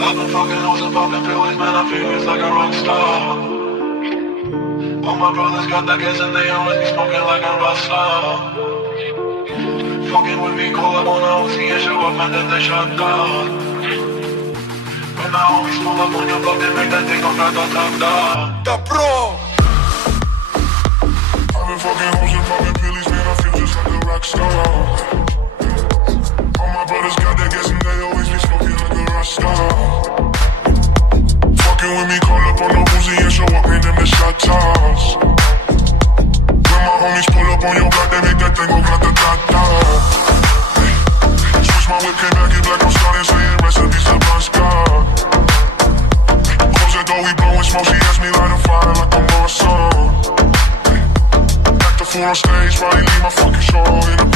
I've been fucking hoes and popping pills, man, I feel it's like a rock star. All my brothers got that gas and they always be smoking like a rock star. Fucking with me, call up on a Uzi and show up, man, then they shut down. When my homies pull up on your block, they make that thing go grata-ta-ta. Da bro. I've been fucking hoes and popping pills, man, I feel just like a rock star. All my brothers got that gas and they always be smoking like a rock star. Fucking with me, call up on a Uzi and show up, man, them the shot toss. When my homies pull up on your block, they make that thing go grata-ta-ta. Switch my whip, came back in black, I'm starting saying recipes to Bon Scott. Close that door, we blowing smoke, she asked me light a fire like I'm on a song. Act a fool on stage, probably leave my fucking show in a